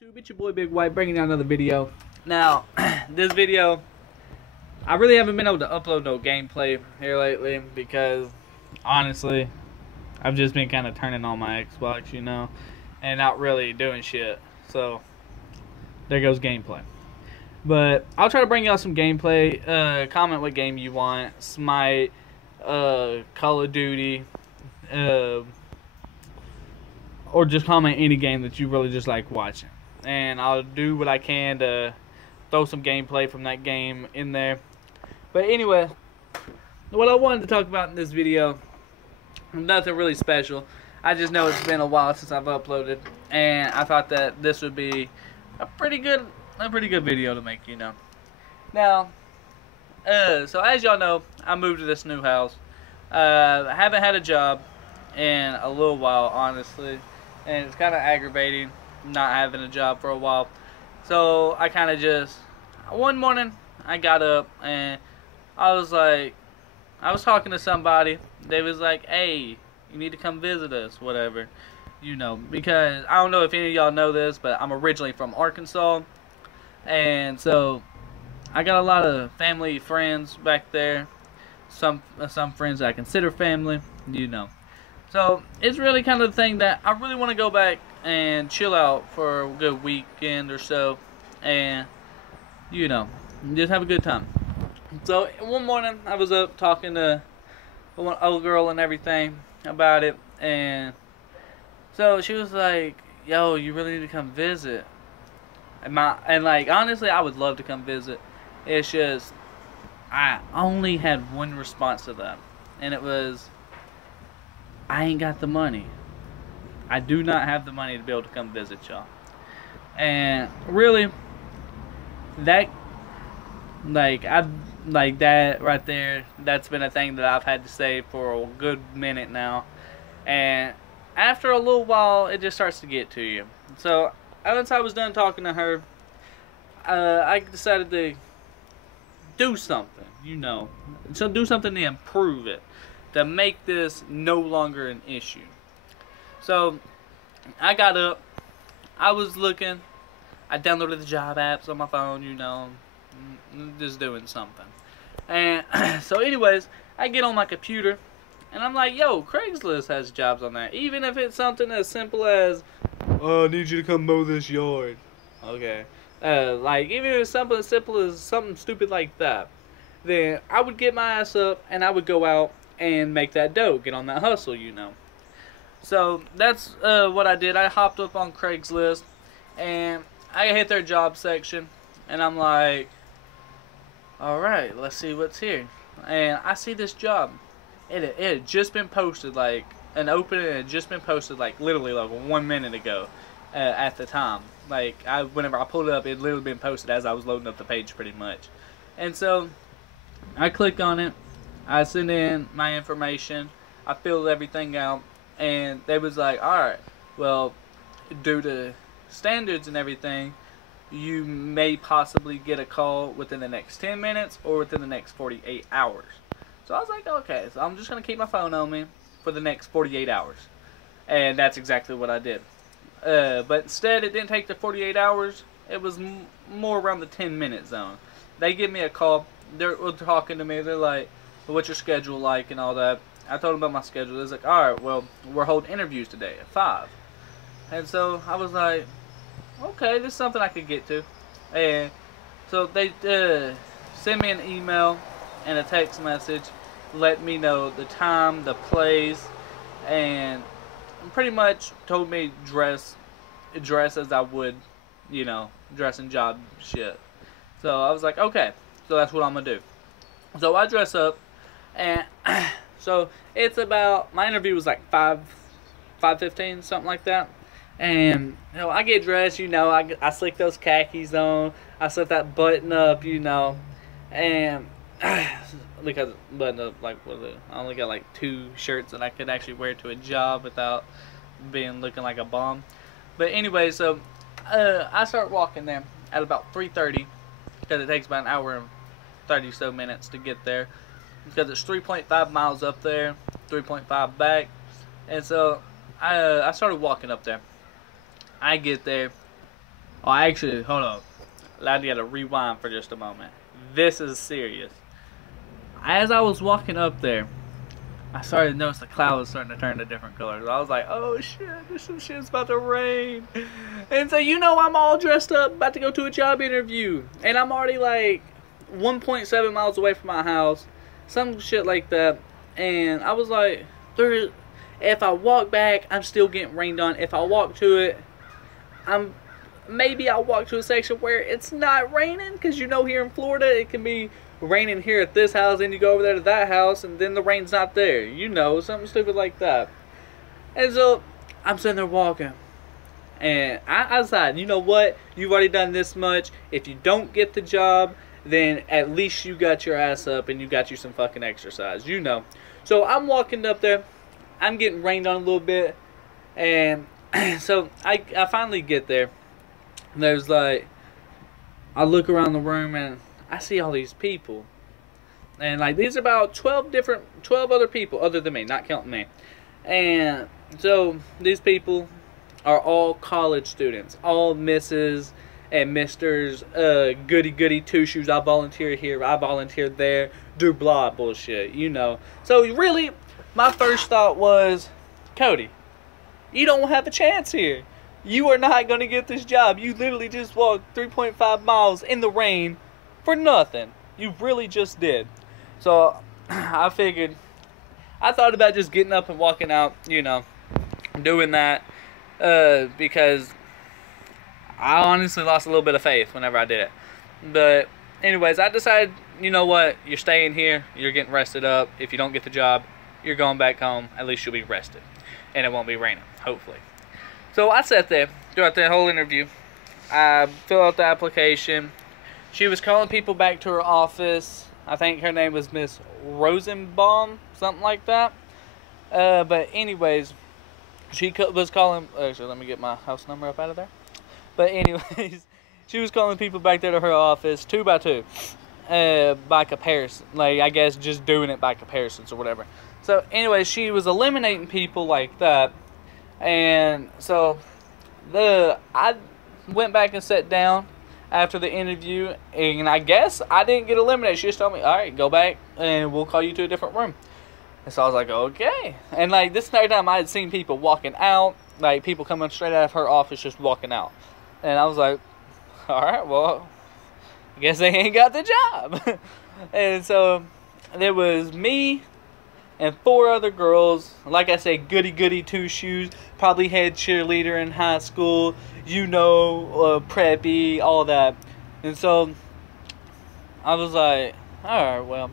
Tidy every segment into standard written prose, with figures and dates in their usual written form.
It's your boy BigWhite bringing out another video. Now, this video, I really haven't been able to upload no gameplay here lately because, honestly, I've just been kind of turning on my Xbox, you know, and not really doing shit. So, there goes gameplay. But, I'll try to bring y'all some gameplay. Comment what game you want. Smite, Call of Duty, or just comment any game that you really just like watching. And I'll do what I can to throw some gameplay from that game in there. But anyway, what I wanted to talk about in this video, nothing really special. I just know it's been a while since I've uploaded, and I thought that this would be a pretty good video to make, you know. Now, so as y'all know, I moved to this new house. I haven't had a job in a little while, honestly, and it's kind of aggravating not having a job for a while. So I kind of just, one morning I got up and I was talking to somebody. They was like, hey, you need to come visit us, whatever, you know, because I don't know if any of y'all know this, but I'm originally from Arkansas, and so I got a lot of family friends back there, some friends I consider family, you know. So it's really kind of the thing that I really want to go back and chill out for a good weekend or so, and you know, just have a good time. So one morning I was up talking to one old girl and everything about it, and so she was like, yo, you really need to come visit. And like, honestly, I would love to come visit. It's just I only had one response to that, and it was, I ain't got the money. I do not have the money to be able to come visit y'all. And really, that, like that right there, that's been a thing that I've had to say for a good minute now. And after a little while, it just starts to get to you. So once I was done talking to her, I decided to do something, you know. So do something to improve it, to make this no longer an issue. So I got up, I was looking, I downloaded the job apps on my phone, you know, just doing something. And so anyways, I get on my computer and I'm like, yo, Craigslist has jobs on there. Even if it's something as simple as, oh, I need you to come mow this yard. Okay. Like, even if it's something as simple as something stupid like that, then I would get my ass up and I would go out and make that dough, get on that hustle, you know. So that's what I did. I hopped up on Craigslist and I hit their job section and I'm like, alright, let's see what's here. And I see this job. It had just been posted, like an opening had just been posted, like literally like 1 minute ago at the time. Like, whenever I pulled it up, it had literally been posted as I was loading up the page pretty much. And so I click on it, I send in my information, I filled everything out, and they was like, alright, well, due to standards and everything, you may possibly get a call within the next 10 minutes or within the next 48 hours. So I was like, okay, so I'm just going to keep my phone on me for the next 48 hours. And that's exactly what I did. But instead, it didn't take the 48 hours. It was more around the 10-minute zone. They give me a call. They're talking to me. They're like, what's your schedule like and all that. I told them about my schedule. They was like, alright, well, we're holding interviews today at 5. And so I was like, okay, this is something I could get to. And so they sent me an email and a text message, let me know the time, the place, and pretty much told me dress as I would, you know, dress in job shit. So I was like, okay, so that's what I'm gonna do. So I dress up, and so it's about, my interview was like 5:15, something like that. And you know, I get dressed, you know, I slick those khakis on, I slip that button up, you know, and because button up, like, I only got like 2 shirts that I could actually wear to a job without looking like a bum. But anyway, so I start walking there at about 3:30 because it takes about an hour and 30 so minutes to get there, because it's 3.5 miles up there, 3.5 back. And so I started walking up there. I get there, Oh, actually, hold up. I gotta rewind for just a moment. This is serious. As I was walking up there, I started to notice the clouds starting to turn to different colors. I was like, oh shit, this shit's about to rain. And so, I'm all dressed up, about to go to a job interview. And I'm already like 1.7 miles away from my house. Some shit like that. And I was like, if I walk back, I'm still getting rained on. If I walk to it, maybe I'll walk to a section where it's not raining. Because here in Florida, it can be raining here at this house, and you go over there to that house, and then the rain's not there. Something stupid like that. And so, I'm sitting there walking. And I decided, you know what? You've already done this much. If you don't get the job, then at least you got your ass up and you got you some fucking exercise. So, I'm walking up there. I'm getting rained on a little bit. And so, I finally get there. And there's like, I look around the room and I see all these people. And like, these are about 12 other people other than me, not counting me. And so these people are all college students, all Mrs. and Misters, goody two shoes. I volunteer here, I volunteer there, do blah bullshit, So really, my first thought was, Cody, you don't have a chance here. You are not going to get this job. You literally just walked 3.5 miles in the rain for nothing. You really just did. So I thought about just getting up and walking out, doing that, because I honestly lost a little bit of faith whenever I did it. But anyways, I decided, you know what, you're staying here, you're getting rested up. If you don't get the job, you're going back home. At least you'll be rested, and it won't be raining, hopefully. So I sat there throughout the whole interview. I filled out the application. She was calling people back to her office. I think her name was Miss Rosenbaum, something like that. But anyways, she was calling... Actually, let me get my house number up out of there. But anyways, she was calling people back there to her office, 2 by 2. By comparison. Like, I guess just doing it by comparisons or whatever. So anyways, she was eliminating people like that. And so, I went back and sat down after the interview, and I guess I didn't get eliminated. She just told me, alright, go back, and we'll call you to a different room. And so I was like, okay. And like, this entire time I had seen people walking out, like people coming straight out of her office just walking out. And I was like, alright, well, I guess they ain't got the job. And so, there was me and 4 other girls, like I said, goody two shoes, probably had cheerleader in high school, preppy, all that. And so, I was like, alright, well,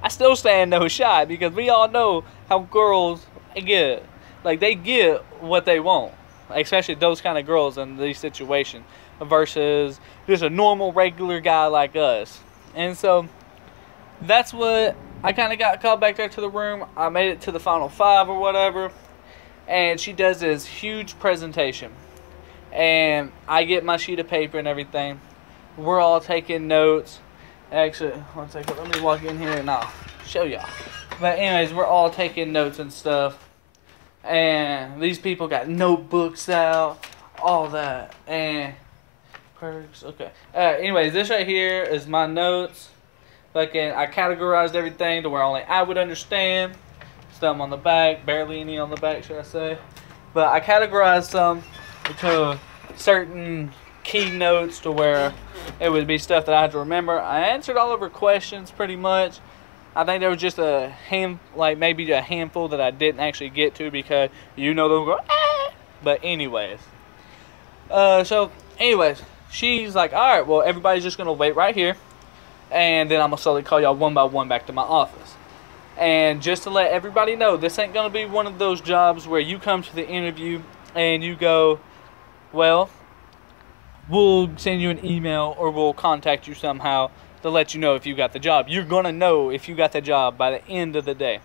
I still stand no shot, because we all know how girls get. Like, they get what they want, especially those kind of girls in these situations, versus just a normal, regular guy like us. And so, that's what... I kind of got called back there to the room. I made it to the final 5 or whatever. And she does this huge presentation. And I get my sheet of paper and everything. We're all taking notes. Actually, one second. Let me walk in here and I'll show y'all. But anyways, we're all taking notes and stuff. And these people got notebooks out. All that. And perks. Okay. Anyways, this right here is my notes. I categorized everything to where only I would understand. Some on the back, barely any on the back, should I say. But I categorized some to certain key notes to where it would be stuff that I had to remember. I answered all of her questions pretty much. I think there was just maybe a handful that I didn't actually get to because they'll go, ah! But anyways. She's like, alright, well, everybody's just going to wait right here. And then I'm going to slowly call y'all one by one back to my office. And just to let everybody know, this ain't going to be one of those jobs where you come to the interview and you go, well, we'll send you an email or we'll contact you somehow to let you know if you got the job. You're going to know if you got the job by the end of the day,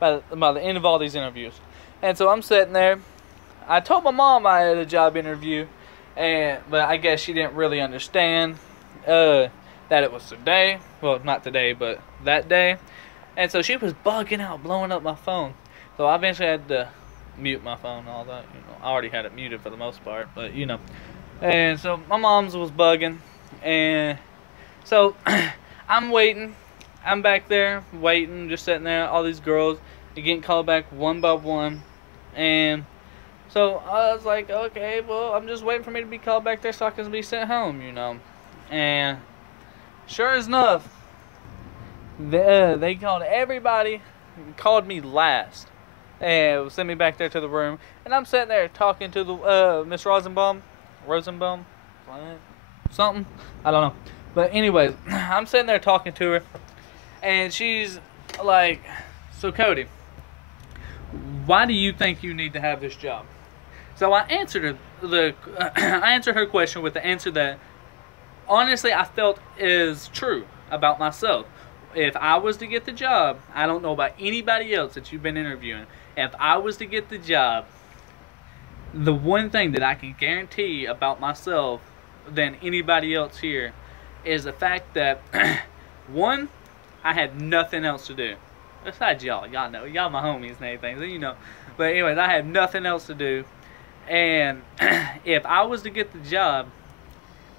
by the end of all these interviews. And so I'm sitting there. I told my mom I had a job interview, but I guess she didn't really understand that it was today. Well, not today, but that day. And so she was bugging out, blowing up my phone. So I eventually had to mute my phone and all that. I already had it muted for the most part, but And so my mom's was bugging, and so I'm waiting. I'm back there waiting, just sitting there. All these girls are getting called back one by one, and so I was like, okay, well, I'm just waiting for me to be called back there so I can be sent home, you know. And sure as enough, they called everybody, called me last, and sent me back there to the room. And I'm sitting there talking to the Miss Rosenbaum, something, I don't know. But anyways, I'm sitting there talking to her, and she's like, so Cody, why do you think you need to have this job? So I answered I answered her question with the answer that honestly I felt is true about myself. If I was to get the job, I don't know about anybody else that you've been interviewing. If I was to get the job, the one thing that I can guarantee about myself than anybody else here is the fact that one, I had nothing else to do. Besides y'all know, y'all my homies and everything, so you know. But anyways, I had nothing else to do. And if I was to get the job,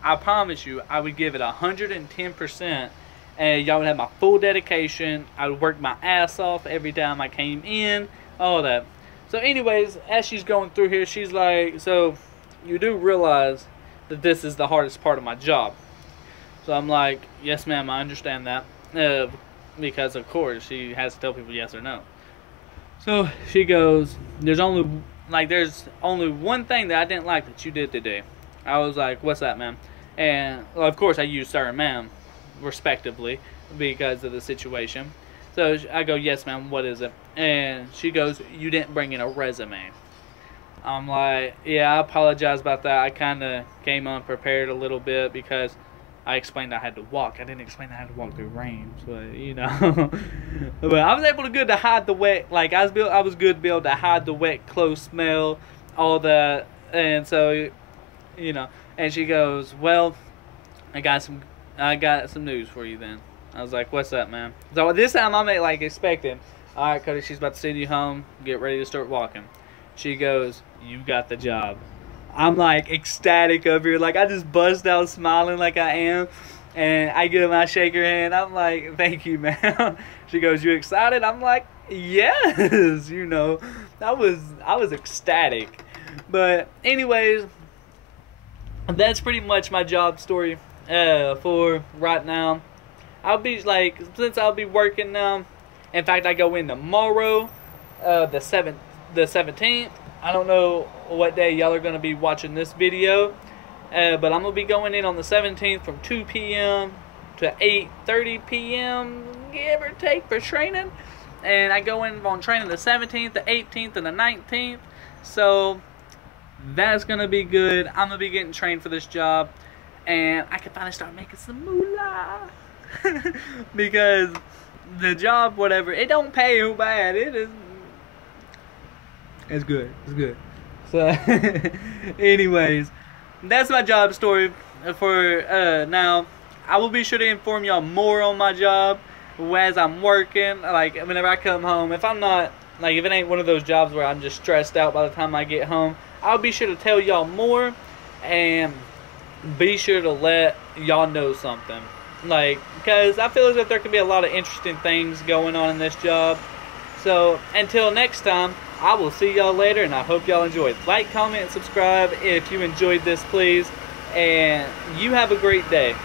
I promise you, I would give it 110%. And y'all would have my full dedication. I would work my ass off every time I came in, all that. So anyways, as she's going through here, she's like, so you do realize that this is the hardest part of my job. So I'm like, yes ma'am, I understand that. Because of course, she has to tell people yes or no. So she goes, there's only one thing that I didn't like that you did today. I was like, what's that, ma'am? And well, of course I use sir and ma'am respectively because of the situation. So I go, yes ma'am, what is it? And she goes, you didn't bring in a resume. I'm like, yeah, I apologize about that. I kind of came unprepared a little bit because I explained I had to walk. I didn't explain I had to walk through rain, but you know. But I was able to hide the wet. Like I was good to be able to hide the wet clothes smell, all that. And so, you know. And she goes, well, I got some news for you then. I was like, what's up, man? So this time I'm like expecting, all right, Cody, she's about to send you home. Get ready to start walking. She goes, you got the job. I'm like ecstatic over here. Like I just bust out smiling like I am. And I give her, I shake her hand. I'm like, thank you, man. She goes, you excited? I'm like, yes. You know, I was ecstatic. But anyways, that's pretty much my job story for right now. I'll be like, since I'll be working now. In fact, I go in tomorrow, the 17th. I don't know what day y'all are going to be watching this video, but I'm going to be going in on the 17th from 2 p.m. to 8:30 p.m., give or take, for training. And I go in on training the 17th, the 18th, and the 19th. So that's going to be good. I'm going to be getting trained for this job, and I can finally start making some moolah. Because the job, whatever, it don't pay too bad. It's good. It's good. So, anyways, that's my job story for now. I will be sure to inform y'all more on my job as I'm working. Like, whenever I come home, if I'm not, like, if it ain't one of those jobs where I'm just stressed out by the time I get home, I'll be sure to tell y'all more and be sure to let y'all know something. Like, because I feel as if there could be a lot of interesting things going on in this job. So, until next time, I will see y'all later, and I hope y'all enjoyed. Like, comment, and subscribe if you enjoyed this, please. And you have a great day.